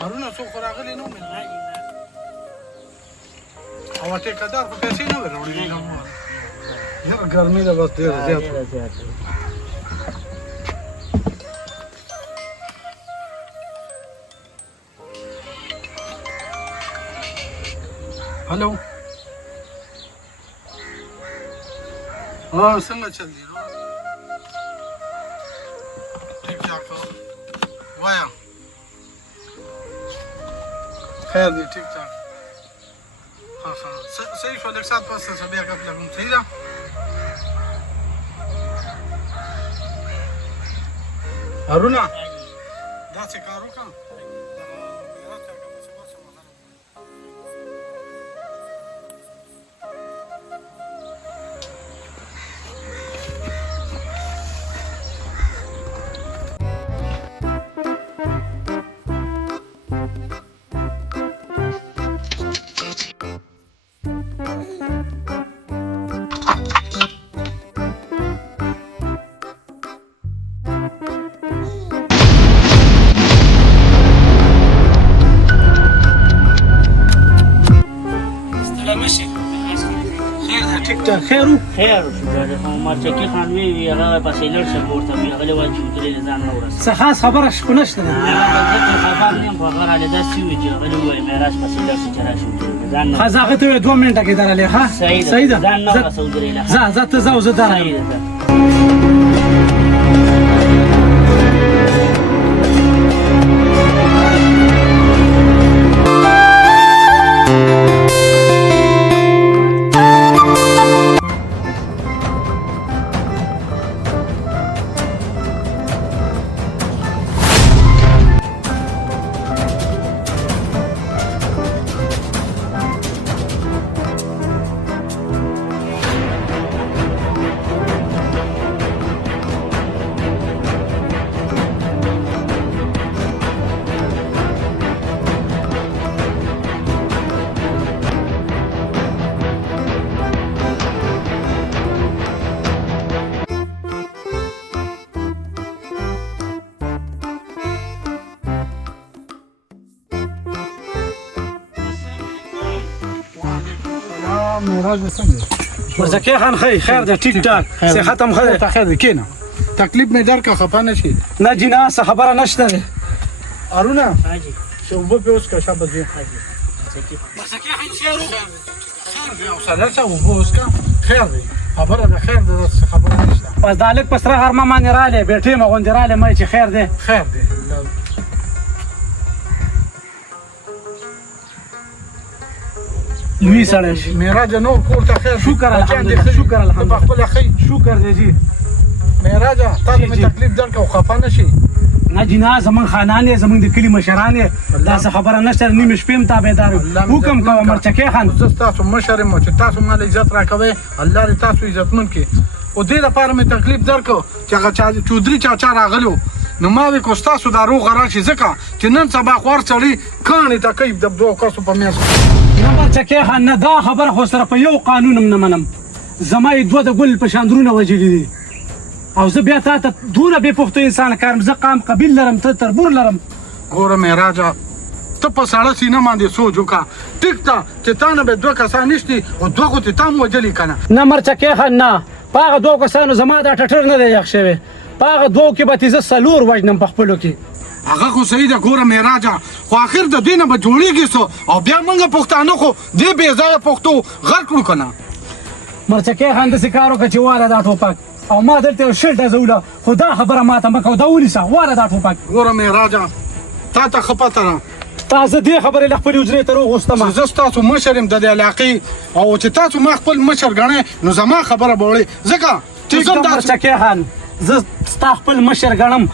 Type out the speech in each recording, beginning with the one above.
هارونه څوک راغلی نه ومې او ټیکهدار خو پیسې نه وې راوړي یاره ګرمي ده بس ډېره زیاته هلو څنګه چل دی ټیک ټاک وایا خیر دی ټیک ټاک ها صحیح شو لږ ساعت پس څه بیا غږ لګوم صحیح ده هارونه داسې کار وکړه خیر مرچکي خان وی هغه پسې لړ شه ورته وی هغه وایي چې درې ځان نه ورس څه خاص خبره شپه نشته زه خبر نه یم په هغه راځي داسې وي چې هغه وایي معراج پسې لړ شه چې راشو ځان نه خاص هغه ته 2 منټه کې درلې ها صحیح ده ځان نه ورسو درې نه زه ته زه درلې مرزکی خان خیر ده ټیک ټاک صحت هم ښه ده خیر ده کینه تکلیف مې درکړه خفه نه شي نه جناه څه خبره نشته ده هارونه چې اوبه پې اوسکه شابه ځي مرزکی خان خیر دی او سره څه اوبه اوسکه خیر دی خبره ده خیر ده څه خبره نشته بس دا لږ په سره غرمه باندې رالی بیټې مې غوندې رالی مې چې خیر دی خیر دی لوی سړی شي معراج نور کور ته خیر شکر الحمدلله شکر الحمدلله خپل خیر شکر دی جی معراج تا ته تکلیف درکو خفه نشي نه جناه زمون خانان یې زمون د کلی مشران یې دا څه خبره نشته نیمه شپې هم تابعدار حکم کوه مرچکی خان زه تاسو مشر یم چې تاسو مال عزت راکوئ الله دې تاسو عزتمن کړي او دې لپاره مې تکلیف درکو چې هغه چودري چاچا راغلو نو ما وی کو ستاسو دا روغ راشي ځکه چې نن سبا خور سړی کاڼې ته کوي د دوه کسو په میاشت نه مرچکی خان نه دا خبره خو سره په یو قانون هم نه منم زما یې دوه د ګل په شاندرونه وجلي دي او زه بیا تا ته دونه بې پښتو انسان کارم زه قام قبیل لرم ته تربور لرم ګوره معراجه ته په ساړه سینه باندې سوچ وکړه ټیک ده چې تا نه به دوه کسان نشتي او دوه خو دې تا هم وجلي که نه نه مرچکی خان نه په هغه دوه کسانو زما دا ټټر نه دی یخ شوی په هغه دوو کې به تې زه 4 وژنم په خپلو کې هغه خو صحیح ده ګوره معراجه خو آخر د دې نه به جوړېږي څه او بیا موږ پښتانه خو دې بې ځایه پښتو غر کړو که نه مرچکی خان داسې کار وکړه چې واله دا ټوپک او ما دلته یو شل ډزوله خو دا خبره ماته مه کوه دا ونیسه واله دا ټوپک ګوره معراجه تا ته ښه پته ده تا زه دې خبرې له خپلې حجرې ته راوغوستم زه ستاسو مشر یم د دې علاقې او چې تاسو ما خپل مشر ګڼئ نو زما خبره به وړئ ځکه چې مرچکی خان زه ستا خپل مشر ګڼم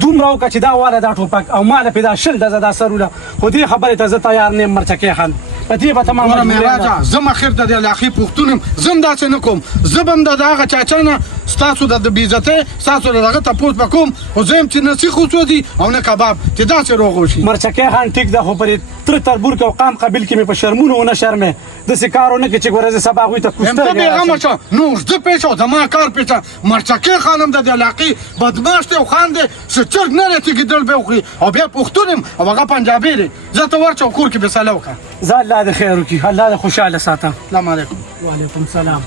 دومره وکړه چې دا واله دا ټوپک او ما له پې دا شل ډزه دا سرونه خو دې خبرې ته زه تیار نه یم مرچکی خان په دې به ته ما معراجه زه مخیر د دې علاقې پښتون یم زه هم داسې نه کوم زه به هم د هغه چاچا نه ستاسو د بې عزتۍ ستاسو د دغه تپوس به کوم خو زه یم چې نه سیخ وسوځي او نه کباب چې داسې روغ وشي. مرچکې خان ټیک ده خو پرې تر تربور کې او قام قبیل کې مې په شرمونو ونه شرمې داسې کار ونه کړې چې ګوره زه سبا هغوی ته ته بېغمه شه نو زه پېښه او زما کار پېښه مرچکې خان هم د دې علاقې بدماش دی او خان دی چې چرګ نه دی تېږېدل به وکړي او بیا پښتون یم او هغه پنجابي دی زه ته ورشه او کور کې فیصله وکړه. زه الله دې خیر وکړي الله دې خوشحاله ساته. السلام علیکم. وعلیکم السلام.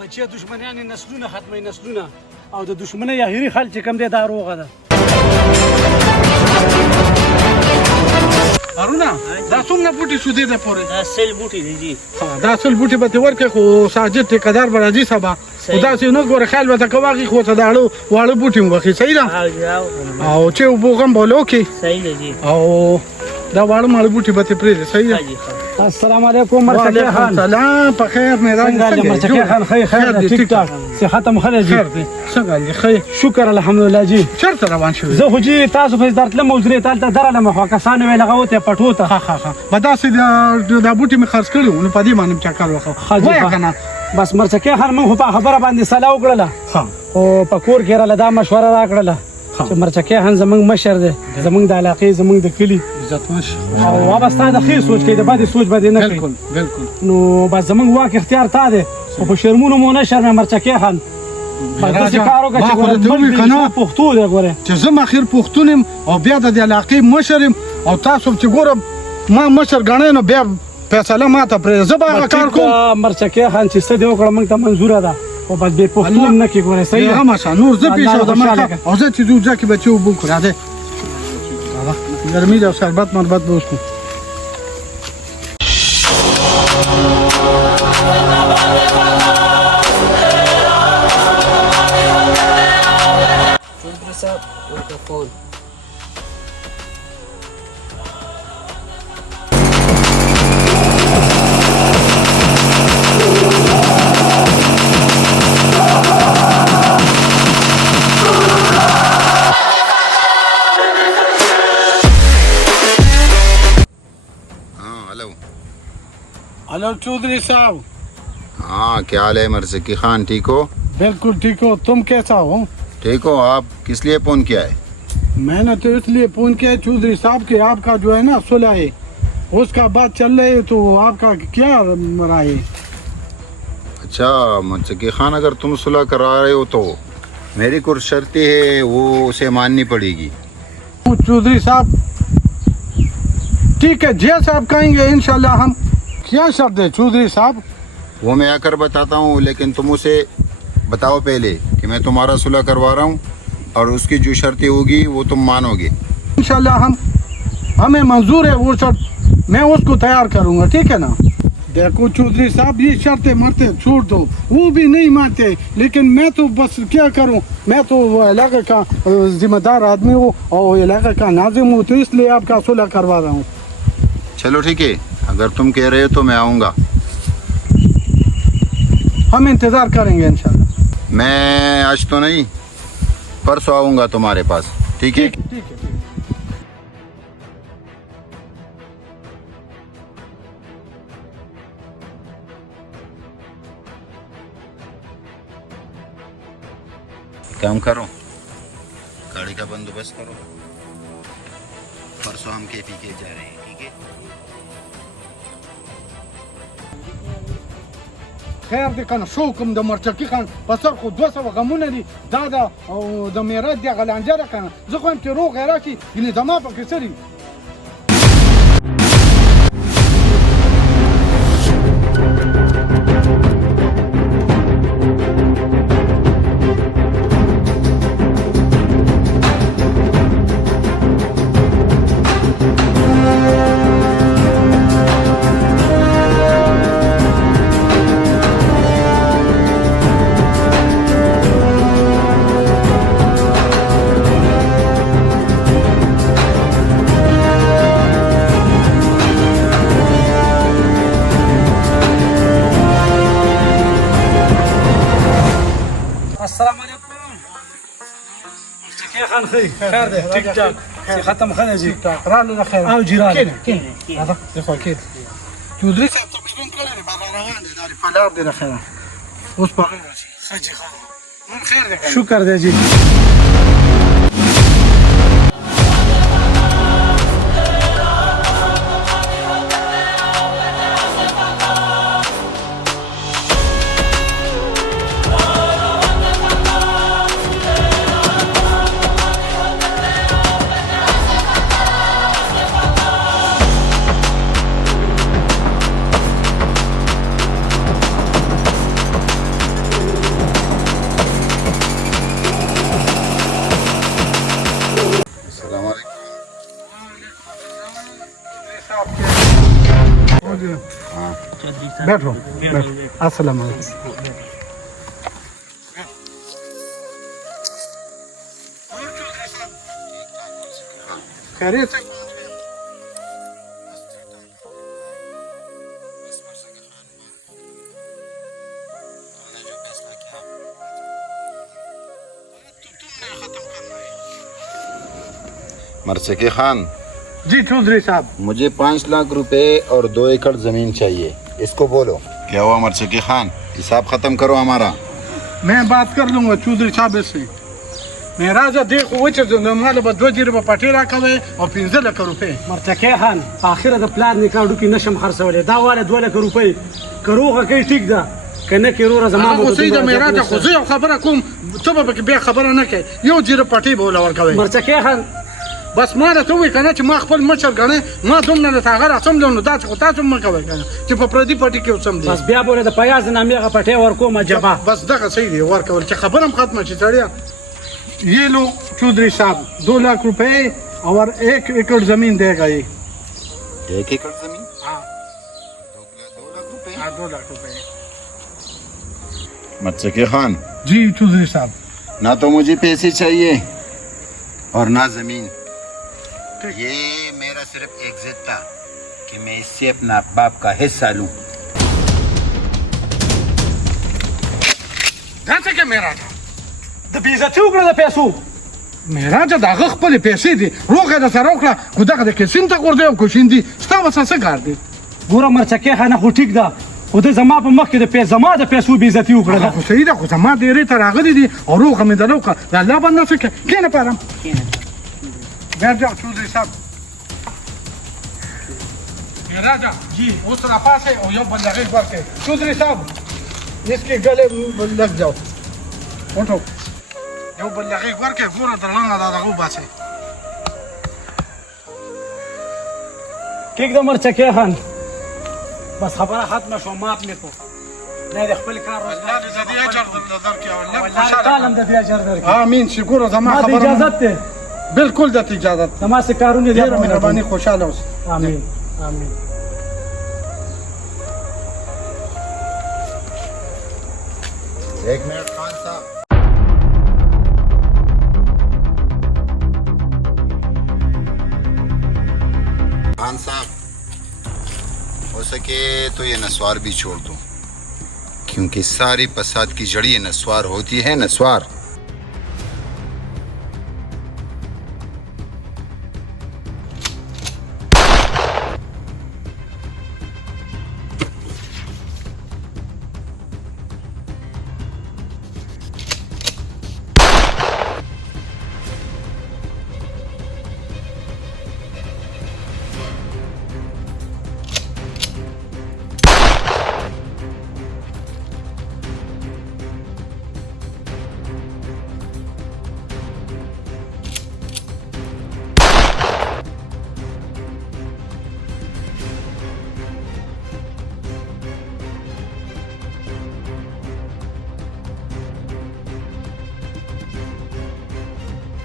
بچیا دشمنیان نسلونه ختموي نسلونه او د دشمنۍ اخري حل چې کوم دی دا روغه ده. هارونه دا څومره بوټي شو دې ده پورې؟ دا سل بوټي دي جي. دا سل بوټي به دې ورکړې خو ساجد ټیکهدار به راځي سبا خو داسې نه ګوره خیال به ته که واخلي خو څه د واړه بوټي هم واخلي صحیح ده او چې اوبو غم به ولې وکړي صحیح ده جي او دا واړه ماړه بوټي به ترې پرېږدي صحیح ده. السلام علیکم مرچکې خان. سلام په خیر مې څنګه دی مرچکې خان؟ خیر دی ټیک ټاک صحت هم ښه دی جي. څنګه دی ښه شکر الحمدلله جي. چېرته روان شوې؟ زه خو جي تاسو پسې درتلم حضرې تالته درغلم خو کسانو ویل هغه وتی پټو ته به داسې دا بوټي مې خرڅ کړي وو نو په دې باندې مې چکر وکړو وایه که نه. بس مرچکې خان موږ خو په خبره باندې صلاح وکړله او په کور کې راله دا مشوره راکړله چې مرچکې خان زموږ مشر دی زموږ د علاقې زموږ د کلي او هغه ستا د ښې سوچ کوي د بدې سوچ به دې نه کوي بلکل نو بس زموږ واک اختیار تا دی خو په شرمونو مو نه شرمې مرچکې خان داسې کار وکړه چې پښتو دی ګورې چې زه اخر پښتون یم او بیا د دې علاقې مشر یم او تاسو چې ګوره ما مشر ګڼئ نو بیا فیصله ما ته پرېږده زه به هغه کار کوم. مرچکې خان چې څه دې وکړه موږ ته منظوره ده خو بس بې پښتو هم نه کړي ګورې صحیح ده. هغه شه نور زه پېښه او زه چې ځو ځه کې به چې اوبه وکړو راځئ ګرمي ده او شربت مربت به وڅښو. चौधरी साहब उनका phone. Hello Chaudhary साहब. हाँ क्या हाल है मरज़की खान ठीक हो? बिल्कुल ठीक हो. तुम कैसा हो? ठीक हो. आप किस लिए फ़ोन किया है? मैंने तो इसलिए फ़ोन किया है चौधरी साहब कि आपका जो है ना सुलह है उसका बात चल रही है तो आपका क्या राय है? अच्छा मरज़की खान अगर तुम सुलह करा रहे हो तो मेरी कुछ शर्तें है वो उसे माननी पड़ेगी. चौधरी साहब ठीक है जैसे आप कहेंगे इंशाल्लाह. हम क्या शर्त है चौधरी साहब? वो मैं आकर बताता हूँ लेकिन तुम उसे बताओ पहले कि मैं तुम्हारा सुलह करवा रहा हूँ और उसकी जो शर्तें होगी वो तुम मानोगे. इंशाल्लाह हमें मंजूर है वो शर्त मैं उसको तैयार करूँगा ठीक है ना. देखो चौधरी साहब ये शर्तें मरते छोड़ दो वो भी नहीं मानते लेकिन मैं तो बस क्या करूँ मैं तो इलाके का जिम्मेदार आदमी हूँ और इलाके का नाजिम हूँ तो इसलिए आपका सुलह करवा रहा हूँ. चलो ठीक है अगर तुम कह रहे हो तो मैं आऊँगा. हम इंतज़ार करेंगे इंशाल्लाह. मैं आज तो नहीं परसों आऊँगा तुम्हारे पास ठीक है. ठीक है. काम करो गाड़ी का बंदोबस्त करो परसों हम KP के जा रहे हैं ठीक है. خیر دې کنه شو کوم د مرچکي خان په سر خو 200 غمونه دي دا او د میراث دی غلانجه ده کنه زه خو هم چې روغ راشي یعنې زما پکې څه دي. السلام علیکم. مرچکې خان خیر دی ټیک ټاک ختم خلاص جی رالو د خیر او جیران کینه هذا دغه کې چودري صاحب تقریبا کړل نه بغیر روان دي د پلار دی د خیر اوس په غیر شي خجی خان من خیر دی شکر دی جی अस्सलाम वालेकुम। हाँ बैठो अस्सलाम वालेकुम खैरियत से मरसके खान, जी चौधरी साहब मुझे 5 लाख रुपए और 2 एकड़ जमीन चाहिए। इसको बोलो। क्या हुआ मरसके खान, हिसाब खत्म करो हमारा। मैं बात कर लूंगा चौधरी साहब से मैं राजा देखो वो चीज माल बद 2 जीरो पटी राखوي او 15 لک روپے مرتکه خان په اخره د پلان نکاډو کې نشم خرڅولې دا واله 2 لک روپۍ کروغه کې ټیک ده کنه کې روره زما خو سیده مې راځه خو زه خبره کوم ته به بیا خبره نه کوي یو جیره پټي به ولور کوي مرتکه خان بس ما راته وی کنه چې ما خپل مشر غنه ما دومره نه تاغه راځم نو دا خو تاسو ما کوي کنه چې په پردي پټي کې وسم دي بس بیا بوله د پیاز نامې غ پټي ورکوم جبا بس دغه صحیح دی ورکول چې خبرم ختمه شي تړیا ये लो चौधरी साहब 2 लाख रुपए और 1 एकड़ जमीन देगा ये 1 एकड़ जमीन? हाँ 2 लाख रुपए। हाँ 2 लाख रुपए मरसके खान, जी चौधरी साहब ना तो मुझे पैसे चाहिए और ना जमीन। ये मेरा सिर्फ एक जिद था कि मैं इससे अपना बाप का हिस्सा लूं। ځکه کې میرا د بیزتی وکړه د پیسو میرا چې دغه خپل پیسې دي روغه د سره وکړه خو دغه د کسین ته ورده او کوشین دي ستا وسه کار دي ګوره مرچکه خانه خو ټیک ده خو د زما په مخ کې د زما د پیسو بیزتی وکړه خو صحیح ده خو زما ډېرې ته راغلي دي او روغه مې د لوکه د الله باندې څه کینه پارم بیا جاو چودري صاحب میرا جا جی اوس را پاسه او یو بلغې ورکې چودري صاحب اسکی گلے لگ جاؤ اٹھو یو بلغې ورکې ګوره درلانه دا دغه وباسه ټیک ده مرچکه خان بس خبره ختمه شو ماپ مې کو نه د خپل کار الله دې دې اجر درکې او الله والله خوشاله تعالی د دې اجر درکړي امين شکر زما ما د خبره اجازه ته بالکل د اجازه زما سه کارونه دي ډېر مهرباني خوشاله اوس امين امين एक मिनट खान साहब, खान साहब हो सके तो ये नस्वार भी छोड़ दो, क्योंकि सारी फसाद की जड़ी ये नस्वार होती है। नस्वार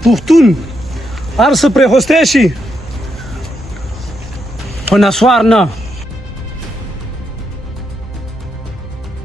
پښتون هر څه پرې خوستی شي خو نسوار نه